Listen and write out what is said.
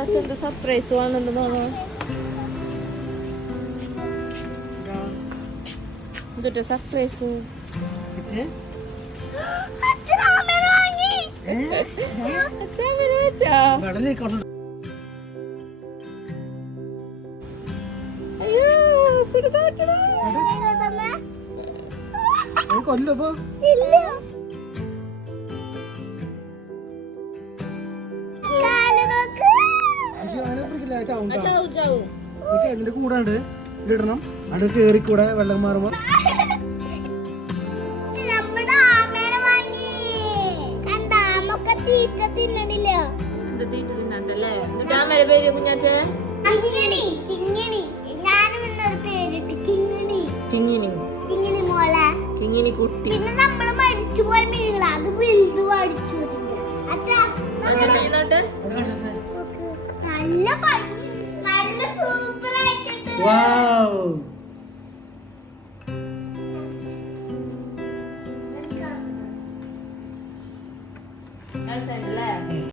അച്ഛൻ്റെ സർപ്രൈസ് കാണുന്നുണ്ടെന്നാണ്. എന്തുട്ടാ സർപ്രൈസ്? അയ്യോ കൊല്ലപ്പോ എന്റെ കൂടാണ്ട് ഇടണം. അവിടെ കേറിക്കൂടെ വെള്ളം മാറുമ്പോ കിങ്ങിണി കുട്ടി. പിന്നെ നമ്മള് മരിച്ചുപോയ മീനുകൾ അത് വലുത് പഠിച്ചു. നല്ല നല്ല സൂപ്പർ ആയിട്ടുണ്ട്.